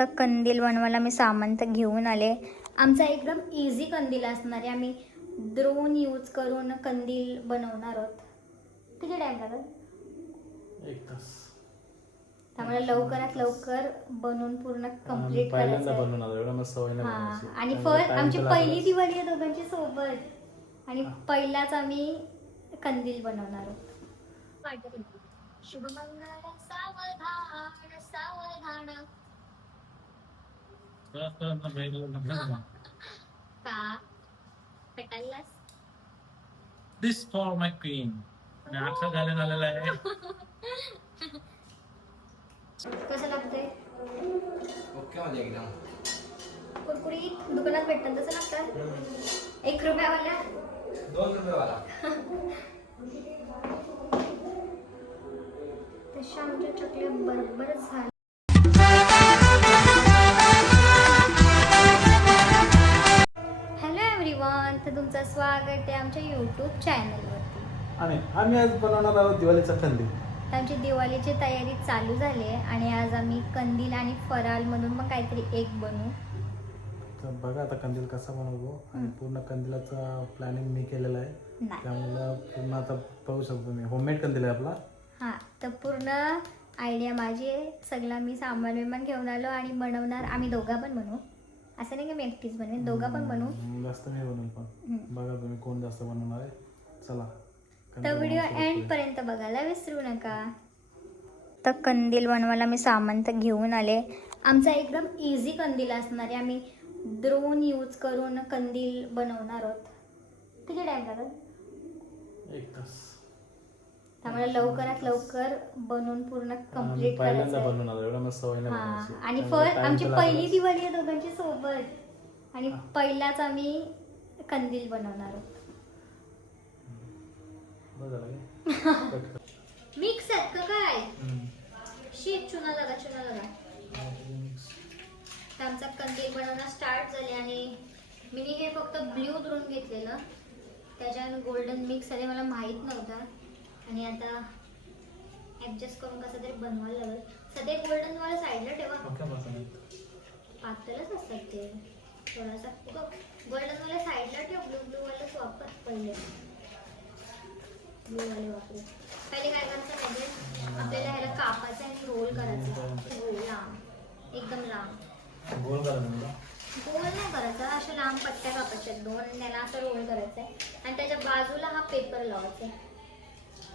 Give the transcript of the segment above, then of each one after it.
तर कंदील बनवायला मी सामान तर घेऊन आले. आमचा एकदम इझी कंदील असणार आहे. आम्ही ड्रोन यूज करून कंदील बनवणार आहोत. किती टाइम लागेल? 1 तास. त्यामुळे लवकरात लवकर बनवून पूर्ण कंप्लीट पहिल्यांदा करायचं. बनवणार एवढं मग सवय नाही बनवायची. आणि त्यामुळे time आमची तर पहिली लागणारच. दिवाळी आहे दोघांची सोबत आणि पहिलाच आम्ही कंदील बनवणार आहोत. शुभमंगल सावधान सावधान. का पेटायलास? This for my queen. आणि आता घालून आलेला आहे. कसं लागतंय? ओके म्हणजे एकदम. कुरकुरीत दुकानात भेटतात तसं लागतं. 1 रुपयावाल्या 2 रुपयावाला. तशा आमच्या चकल्या बरोबर झाल्या. हॅलो एव्हरीवन, तर तुमचं स्वागत आहे आमच्या यूट्यूब चॅनलवरती. आणि आम्ही आज बनवणार आहोत दिवाळीचा कंदील. आमची दिवाळीची तयारी चालू झाली आहे आणि आज आम्ही कंदील आणि फराळ म्हणून मग काहीतरी एक बनवू. तर बघा आता कंदील कसा बनवतो आणि पूर्ण कंदिलाचा प्लॅनिंग मी केलेला आहे. नाही. त्यामुळे पूर्ण आता पाहू शकतो मी. होममेड कंदील आहे आपला. हां, तर पूर्ण आयडिया माझी आहे. सगळा मी सामान विमान घेऊन आलो आणि बनवणार आम्ही दोघा पण बनवू. असं नाही की मी एकटीच बनवेन, दोघा पण बनवू. जास्त मी बनवून पण बघा तुम्ही कोण जास्त बनवणार आहे. चला तर व्हिडिओ एंड पर्यंत बघायला विसरू नका. तर कंदील बनवायला मी सामान तर घेऊन आले. आमचा एकदम इझी कंदील असणार आहे. आम्ही ड्रोन यूज करून कंदील बनवणार आहोत. किती टाइम लागेल? 1 तास. त्यामुळे लवकरात लवकर बनवून पूर्ण कंप्लीट पहिल्यांदा करायचं. बनवणार एवढं मग सवय नाही बनवायची. आणि त्यामुळे time आमची तर पहिली लागणारच. दिवाळी आहे दोघांची सोबत आणि पहिलाच आम्ही कंदील बनवणार आहोत. बरं झालं काय? कट कर. मिक्स आहेत का काय? शीत चुना लगा. तर आमचा कंदील बनवणं स्टार्ट झाले आणि मी हे फक्त ब्ल्यू द्रोण घेतलेलं, त्याच्यानं गोल्डन मिक्स आले, मला माहीत नव्हतं. आणि आता ॲडजस्ट करून कसं तरी बनवायला लागेल. सध्या गोल्डन वाला साईडला ठेवा. पातळच असतात ते थोडासा. गोल्डन वाला साईडला ठेव, ब्लू वालाच वापर. पहिले ब्लू वाले वापरू. पहिले काय करायचं म्हणजे आपल्याला ह्याला कापायचं आणि रोल करायचं. लांब, एकदम लांब. गोल करा म्हणजे. गोल नाही करायचा, अशा लांब पट्ट्या कापायच्या 2 आणि त्याला असं रोल करायचं आहे. आणि त्याच्या बाजूला हा पेपर लावायचा आहे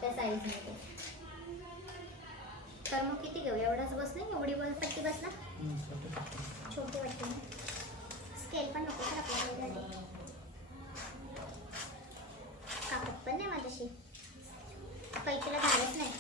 त्या साईजमध्ये. तर मग किती घेऊ? एवढाच बस नाही? एवढी पट्टी बस ना? छोटी पट्टी ना? स्केल पण नको तर आपल्याला. कापत पण नाही माझ्याशी, पैकीला झालंच नाही.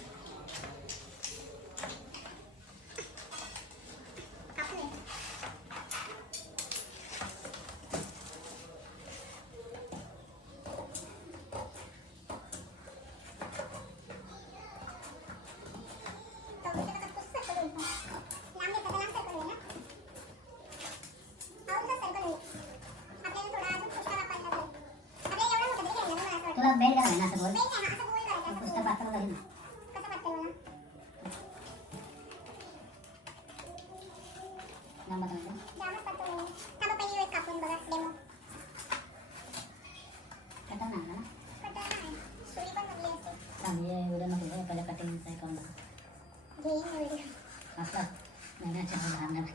तुला बेड करायला ना असं बोल. पुस्तक पातळ झाली ना. लांब पातळ. कटा ना ना. चांगली उद्या नको रे, पहिल्या कटिंगचं आहे काम. असं महिन्याच्या लहान नाही.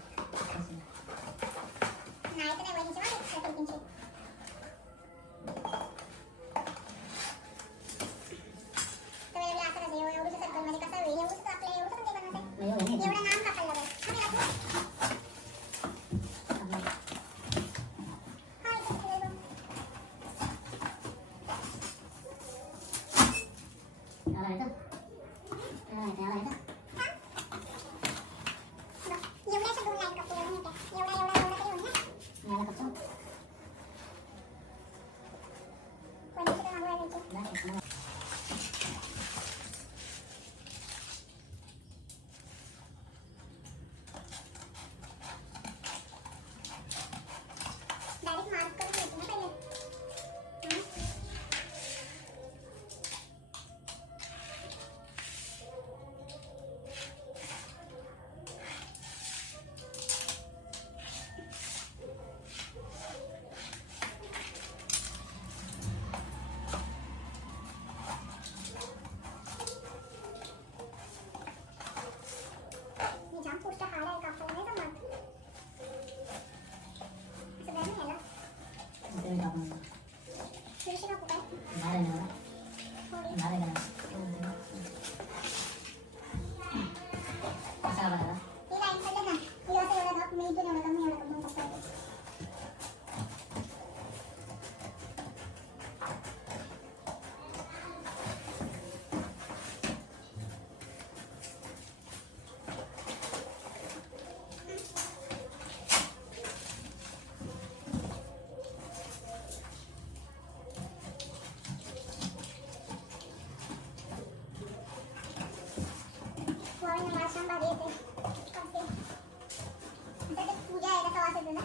कसा वास येतो ना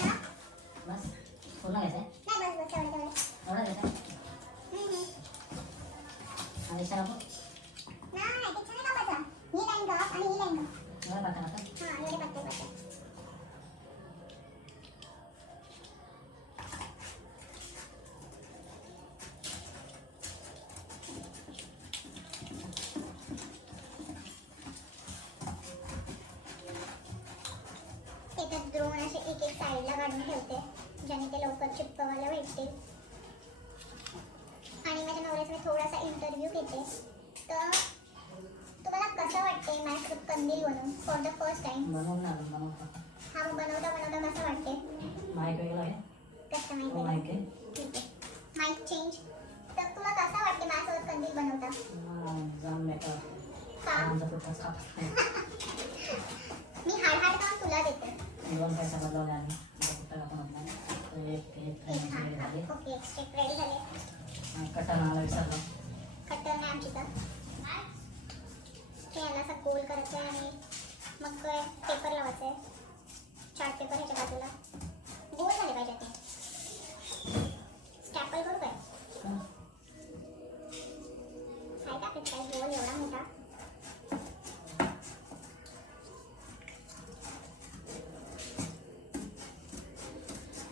हा बस पूर्ण घ्यायचं आहे नाही बस तेवढं एवढं घ्यायचं आहे आणि इच्छा नको नाही ते छान कापायचं ही लाईन काप आणि ही लाईन काप एवढं पाठवा का हा एवढे पत्ते त्याच्यात द्रोण असे एक एक साईडला काढून ठेवते ज्याने ते लवकर चिपकवायला भेटते आणि माझ्या नवऱ्याचा मी थोडासा इंटरव्ह्यू घेते तर तुम्हाला कसं वाटते माझ्यासोबत कंदील बनवून फॉर द फर्स्ट टाइम बनवून ना बनवून हा मग बनवता बनवता कसं वाटते माईक वेगळं आहे कसं हो माहिती माईक आहे ठीक आहे माईक चेंज तर तुला कसं वाटते माझ्यासोबत कंदील बनवता जाम मेकअप का आमचा पुढचाच खाप मी हाड हाड करून तुला देते दोन पैसा बदलवले आणि कुठं आपण आपला एक एक एक फ्रेम हाड झाली ओके एक स्टेप रेडी झाले कटर नावाला विसरलो कटर नाही आमची तर ते याला असं गोल करायचं आहे आणि मग पेपर लावायचं आहे चार्ट पेपर ह्याच्या बाजूला गोल झाले पाहिजे ते स्टॅपल करू काय आहे का पिक्चर गोल एवढा मोठा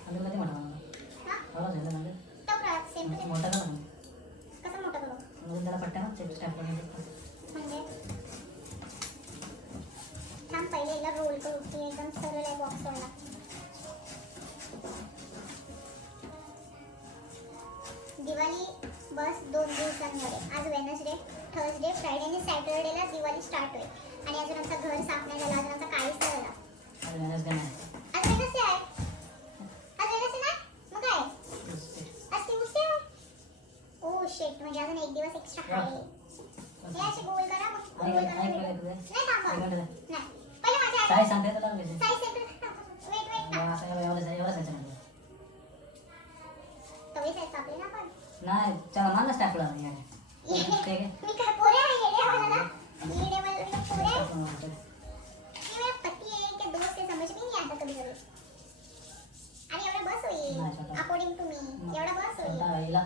आणि मध्ये मोठा हा आवाज आहे म्हणजे तेवढा सेम टू मोठा का कसं मोठं करू म्हणून त्याला पट्ट्या ना चेक स्टॅम्प म्हणजे थांब पहिले याला रोल करू ती एकदम सरळ आहे बॉक्सवरला दिवाळी बस 2 दिवसांमध्ये आज वेनसडे थर्सडे फ्रायडे आणि सॅटर्डेला दिवाळी स्टार्ट होईल आणि अजून आमचं घर साफ नाही झालं अजून आमचा काहीच नाही झाला आज मॅनेज नाही आज वेनसडे आहे आज वेनसडे नाही मग काय आज ट्यूसडे आहे ओ शिट म्हणजे अजून एक दिवस एक्स्ट्रा आहे हे असे गोल करा मग गोल करा नाही थांबा नाही पहिले माझ्या काय सांगते तुला म्हणजे साईज सेंटर वेट असं एवढं जायचं म्हणजे तवे साईज कापले ना आपण नाही चला मान स्टॅपला ठीक आहे मी काय पोरे आहे येडे वाला ना येडे वाला पोरे ये मेरा पति है कि दोस्त है समझ में नहीं आता कभी कभी अरे एवढा बस होईल अकॉर्डिंग टू मी एवढा बस होईल हिला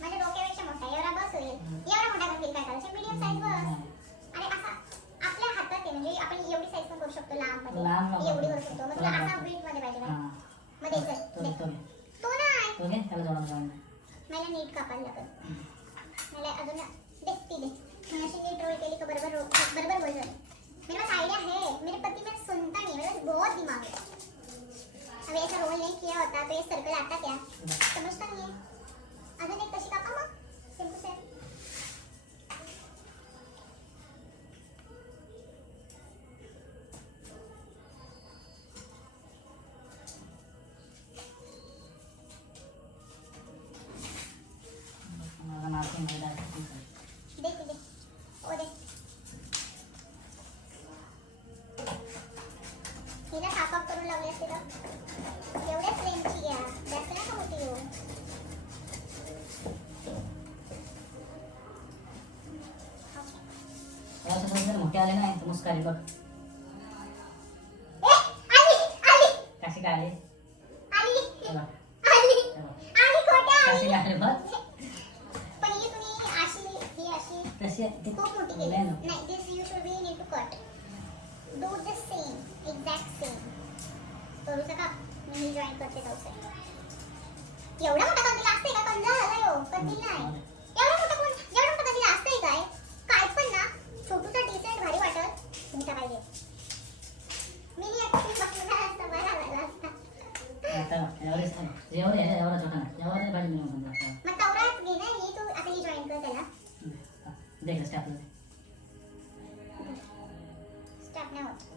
माझ्या डोक्यापेक्षा मोठा एवढा बस होईल एवढा मोठा कंदील काय करायचं मीडियम साईज बस अरे असा आपल्या हातात आहे म्हणजे आपण एवढी साईज पण करू शकतो लांब मध्ये एवढी करू शकतो मग तुला असा ब्रीड मध्ये पाहिजे का मग द्यायचं तो नाही तो घे त्याला जोडून जाऊन मला नीट कापायला लागत मला अजून देखती दे मैं ऐसे नीट रोल के लिए बराबर बराबर बोल रहा मेरे पास आइडिया है मेरे पति में सुनता नहीं मेरे पास बहुत दिमाग है अभी ऐसा रोल नहीं किया होता तो ये सर्कल आता क्या समझता नहीं है अजून एक कशी कापा मग सिंपल से मला मार्किंग नाही देख दे ओ दे हिला काप करून लावले असते तर एवढ्या फ्रेमची घ्या जास्त नका मोठी हो मोठे आले नाही तर मुस्कारी बघ कशी काय आली बघ. कशी काय आली बघ तशी ती खूप मोठी केली नाही ना. नाही this you should be need to cut do the same exact same करूचं का मी जॉईन करते जाऊसे एवढा मोठा कंदील असते का कंदील झाला हो कंदील नाही एवढा मोठा कंदील असते काय काय पण ना छोटूसा डिसेंट भारी वाटत मोठा पाहिजे मी नाही ऍक्च्युली बघणार असता बरा झाला असता आता एवढं आहे एवढा छोटा नाही एवढं पाहिजे मी म्हणतो मग तवराच घे ना ही तू आता ही जॉईन कर त्याला देख स्टॅप स्टार्ट नाही होत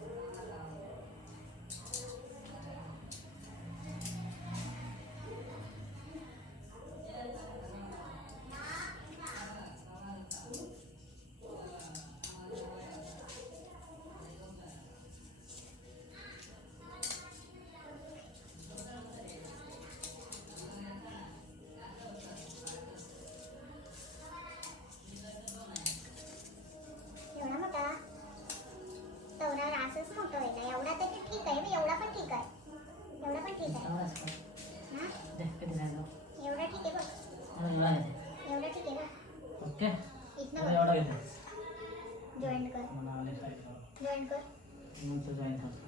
तुमचं जॉईन होतं.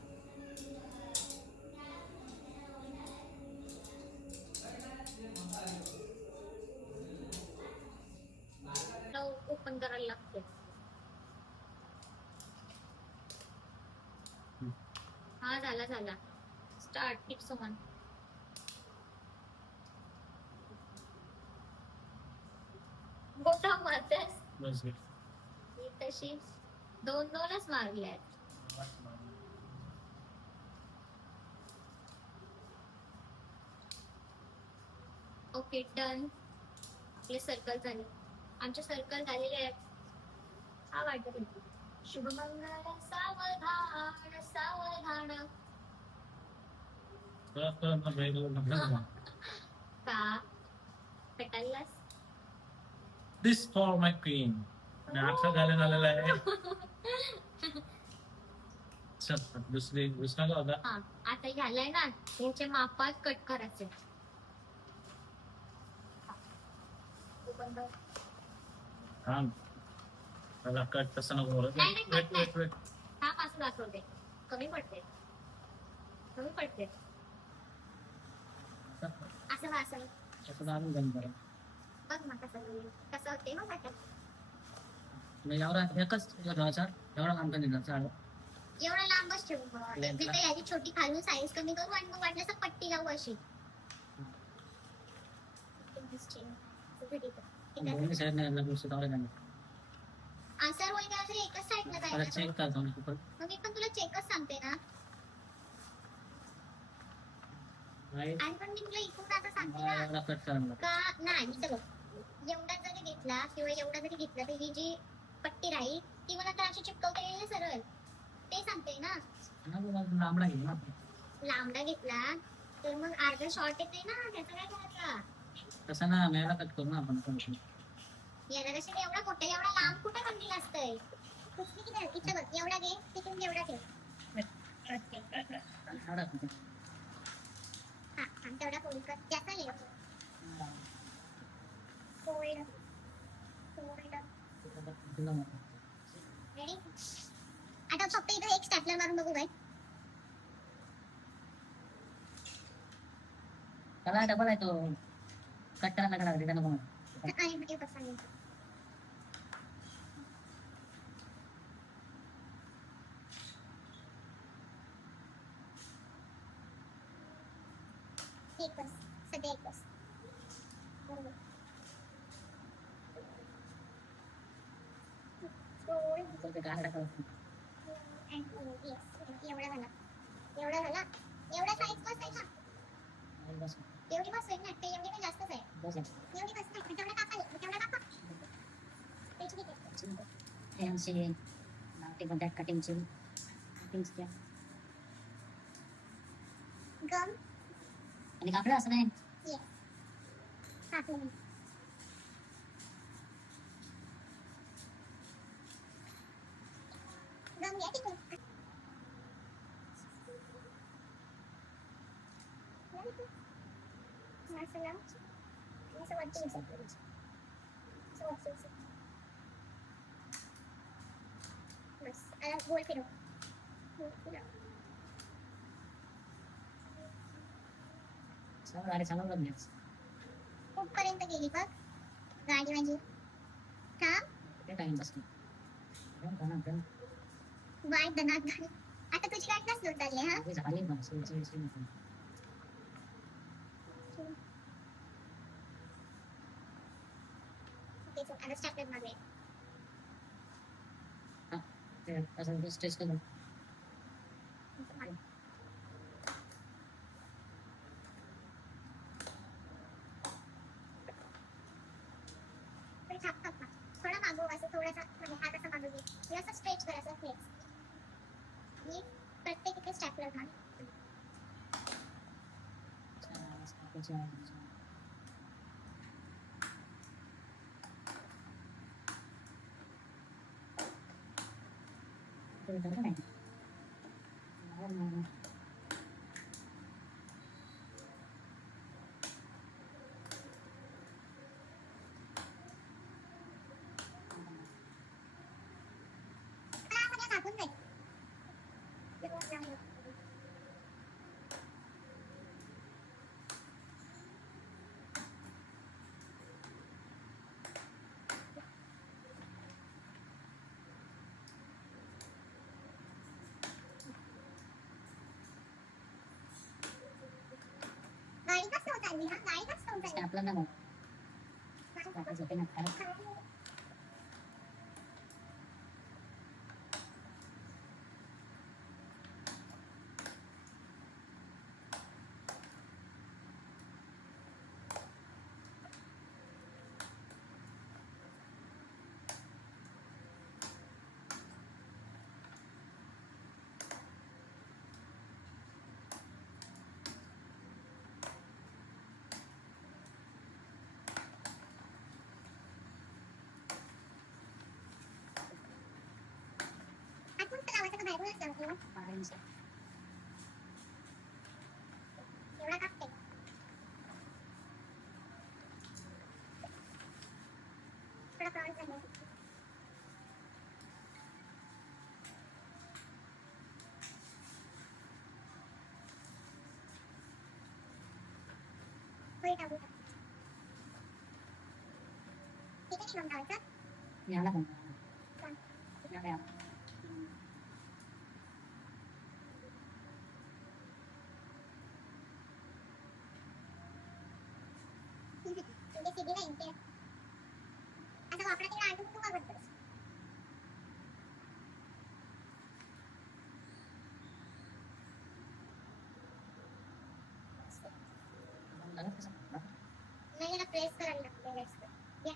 ओपन करायला लागते. हा झाला स्टार्ट इट्स वन. मोठा मारतेस बस घे. ही तशी 2-2च मारल्यात. Okay done. आपले सर्कल झाले. आमचे सर्कल झालेले आहेत. हा वाटत शुभमंगल सावधान सावधान. का पेटायलास? दिस फॉर माय क्वीन. आणि अक्षर घालून आलेला आहे. चल दुसरा का होता? हा आता झालंय ना, याचे मापात कट करायचे. थांब. त्याला कट तसं नको बोलत. नाही, नाही, वेट वेट वेट. हा असं दाखवते. कमी पडते. असं असं दाबून बंद करा. बघ ना कसं होते मग आता. म्हणजे एवढा एकच घ्यायचा, एवढा लांब का निघायचा आहे. एवढा लांबच ठेवू मग. जिथे याची छोटी खालून साईज कमी करू आणि मग वाटल्यास पट्टी लावू अशी. दोन्ही साईडने यायला गोष्टी लावल्या जाणार. आन्सर होईल का तरी एकच साईडला परत जायचं. चेक करतो मी पण. मग मी पण तुला चेकच सांगते ना. नाही आणि पण मी तुला इकडून आता सांगते मला ना एवढा कट करायला का नाही. इथं बघ, एवढा जरी घेतला किंवा एवढा जरी घेतला तर ही जी पट्टी राहील ती मला तर अशी चिपकवता येईल ना सरळ. ते सांगते ना. लांबला घेऊ ना. लांबडा घेतला तर मग अर्धा शॉर्ट येते ना. त्याचा काय करायचा? तसं ना मेळा कट करू ना आपण. याला कशी एवढा मोठा एवढा लांब कुठं कंदील असतंय. कुठली किती इथं बघ, एवढा घे तिथून एवढा ठेव. एवढा कुठे? हा आणि तेवढा फोल्ड कर. त्याचा ले फोल्ड फोल्ड. रेडी. आता फक्त इथं एक स्टॅपलर मारून बघू काय. त्याला डबल आहे तो. कट करायला लागला त्याला नको. आणि व्हिडिओ कसा नाही. एक बस सध्या एक बस. बरोबर. फोल्ड ते काय टाकलं. And fold. येस एवढा झाला. एवढा साईज बस आहे का. बस एवढी बस होईल ना. ते एवढी पण जास्तच आहे. बस एवढी बस नाही. तेवढा टाका. त्याची किती. फॅन्सी नाटी कोणत्या कटिंगची कटिंगची गम. आणि कापड असं नाही. येस. टाकलं मी. गम या तिकडून. मसाला असं वाटतं. बस आता गोल फिरव. चांगलं बघ. कुठपर्यंत गेली बघ गाडी माझी. थांब. ते टाइम बसतो. वाय दनात. आता तुझी गाडी नसली उतरली हा. झाली ना सोयची. ओके चल आता स्टॅपलर मारूया. ते असं स्ट्रेच करून थोडा मागव असं थोडासा म्हणजे हात असा मागव घे. असं स्ट्रेच कर असं फ्लेक्स. मी प्रत्येक इथे स्टॅपलर मार. टाकून जाईल. चालली हा गाडी का स्टॉप झाली आपलं ना मग झोपे ना आतून तर लावायचं का बाहेरूनच लावतो एवढा कापते थोडा प्रॉन्स झाला होय टाकू ठीक आहे मग लावायचं याला पण म्हणजे सीधी नाही ते आता वापरा तिला आठवून तू का करतोस नाही याला प्रेस करायला लागते जास्त या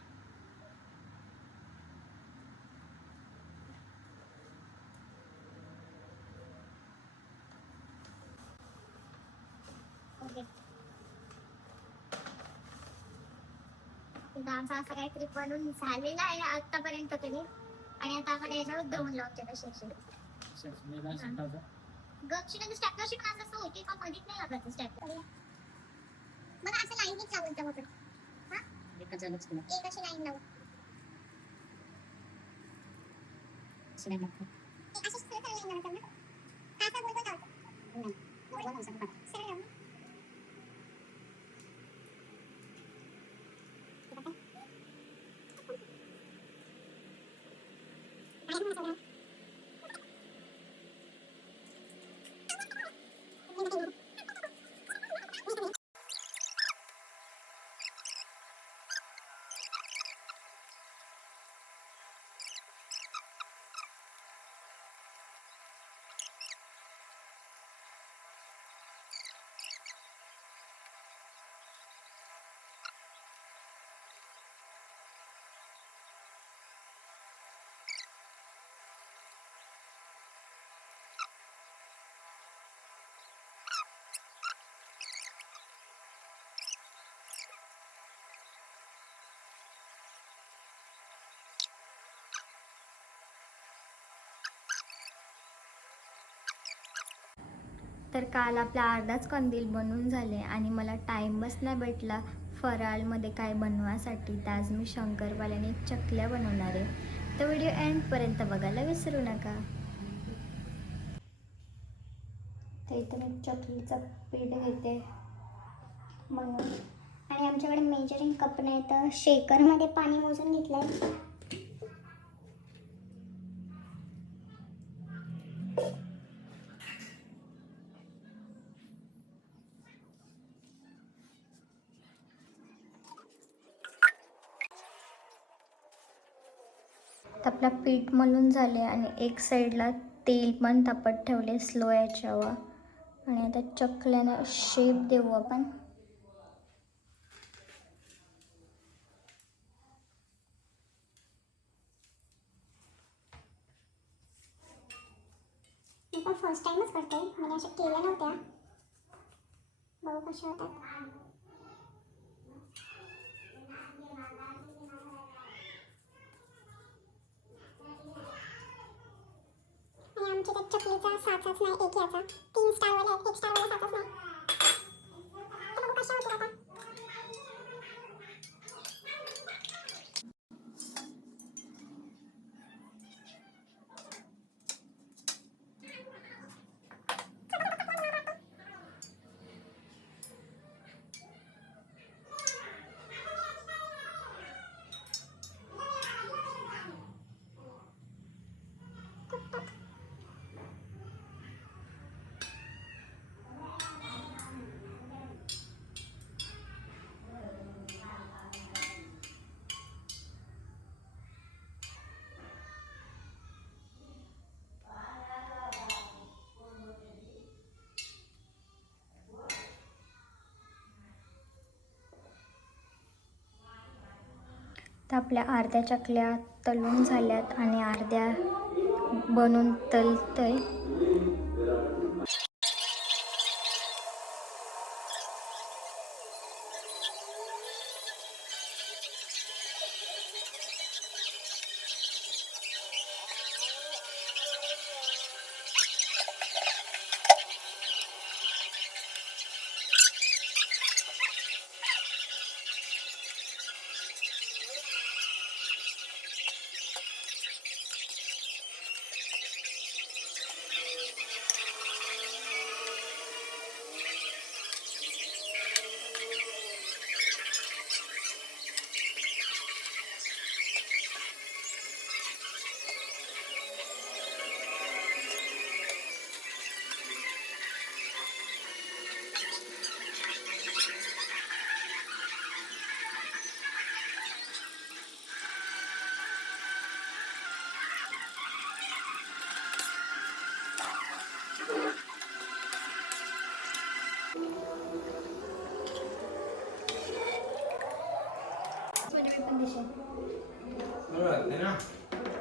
ओके डान्स असा काहीतरी बनवून झालेला आहे आतापर्यंत तरी आणि आता आपण याच्यावर दोन लावते कशी गपशीने स्टॅपलरशी पण असं होते का मधीच नाही लागायचं स्टॅपलर बघा असं लाईनीच लावून आपण हा एकच झालंच की एक अशी लाईन लावू सिनेमा एक अशी सरळ लाईन लावायचं ना काचा गोल गोल लावायचं नाही बोला सांगा सरळ लावू तर काल आपला अर्धाच कंदील बनवून झाले आणि मला टाईमच नाही भेटला फराळमध्ये काय बनवासाठी. तर आज मी शंकरपाल्याने चकल्या बनवणार आहे. तर व्हिडिओ एंडपर्यंत बघायला विसरू नका. तर इथं मी चकलीचं पीठ घेते म्हणून आणि आमच्याकडे मेजरिंग कप नाही तर शेकरमध्ये पाणी मोजून घेतलंय. तर आपला पीठ मळून झाले आणि एक साईडला तेल पण तापत ठेवले स्लो याच्यावर. आणि आता चकल्यानं शेप देऊ आपण. मी पण फर्स्ट टाइमच करते म्हणजे अशा केल्या नव्हत्या बघू कशा होतात. आणि आमच्या त्या चकलीचा साचाच नाही एक याचा 3 स्टारवाला एक स्टारवाला साचाच नाही. तर बघू कशा होतात आता. तर आपल्या अर्ध्या चकल्या तळून झाल्यात आणि अर्ध्या बनून तळतंय.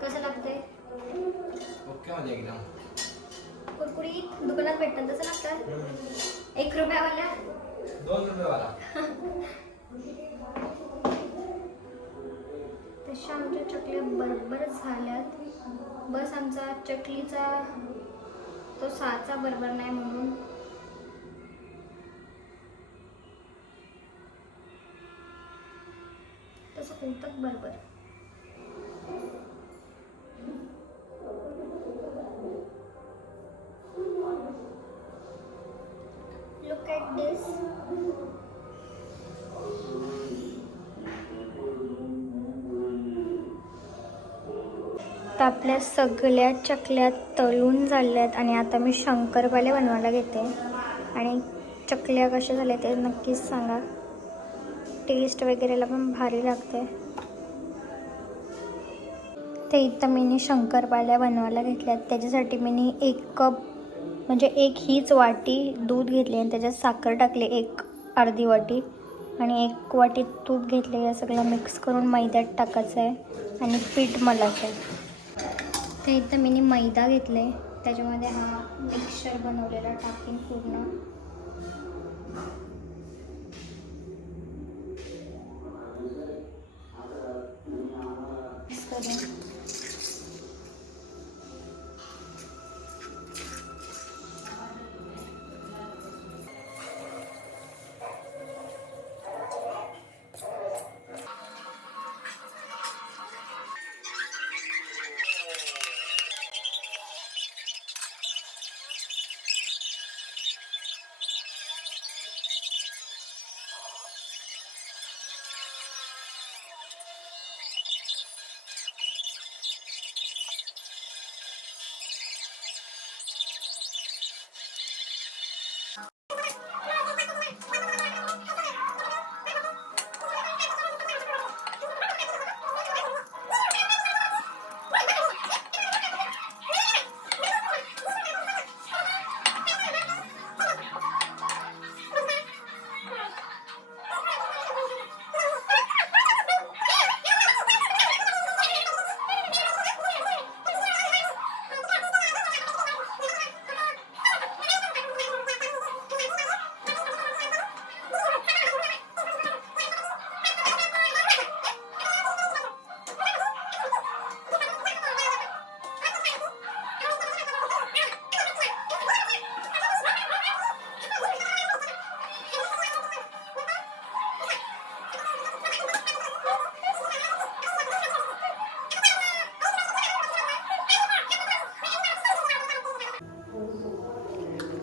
कसं लागतंय? कुरकुरीत दुकानात भेटतात तसं लागतं. 1 रुपयावाल्या 2 रुपये वाला. तशा आमच्या चकल्या बरोबर झाल्यात. बस आमचा चकलीचा तो साचा बरोबर नाही म्हणून तसं होतात बरोबर. Look at this. तर आपल्या सगळ्या चकल्या तळून झाल्यात आणि आता मी शंकरपाळे बनवायला घेते. आणि चकल्या कशा झाल्या ते नक्कीच सांगा. टेस्ट वगैरेला पण भारी लागते. ते इथं मी शंकरपाळ्या बनवायला घेतल्यात. त्याच्यासाठी मी 1 कप म्हणजे 1 हीच वाटी दूध घेतले आणि त्याच्यात साखर टाकली 1 अर्धी वाटी आणि 1 वाटी तूप घेतले. या सगळं मिक्स करून मैद्यात टाकायचं आहे आणि पीठ मलायचं आहे. ते इथं मी मैदा घेतले. त्याच्यामध्ये हा मिक्सचर बनवलेला टाकीन पूर्ण. मिक्स करून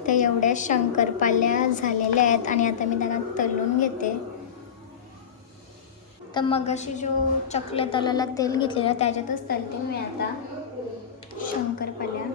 त्या एवढ्या शंकरपाळ्या झालेल्या आहेत आणि आता मी त्यांना तळून घेते. तर मगाशी जो चकल्या तळाला तेल घेतलेला त्याच्यातच तळते मी आता शंकरपाळ्या.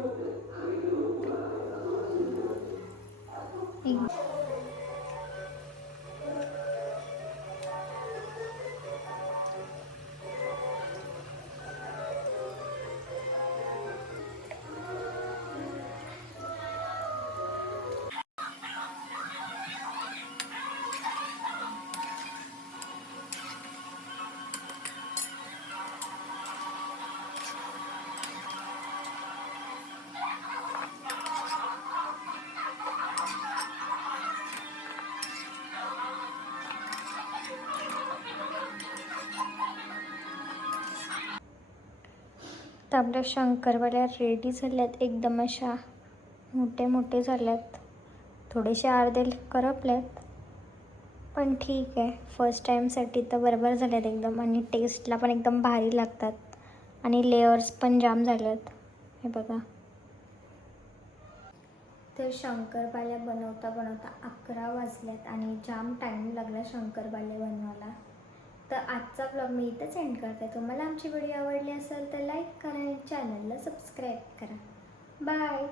तर आपल्या शंकरपाळ्या रेडी झाल्यात, एकदम अशा मोठे मोठे झाल्यात, थोडेसे अर्धे करपल्यात, पण ठीक आहे. फर्स्ट टाईमसाठी तर बरोबर झाल्यात एकदम, आणि टेस्टला पण एकदम भारी लागतात, आणि लेयर्स पण जाम झाल्यात. हे बघा. तर शंकरपाळ्या बनवता बनवता 11 वाजल्यात आणि जाम टाईम लागला शंकरपाळे बनवायला. तर आजचा ब्लॉग मी इथंच एंड करते. तुम्हाला आमची व्हिडिओ आवडली असेल तर लाईक करा आणि चॅनलला सबस्क्राईब करा. बाय.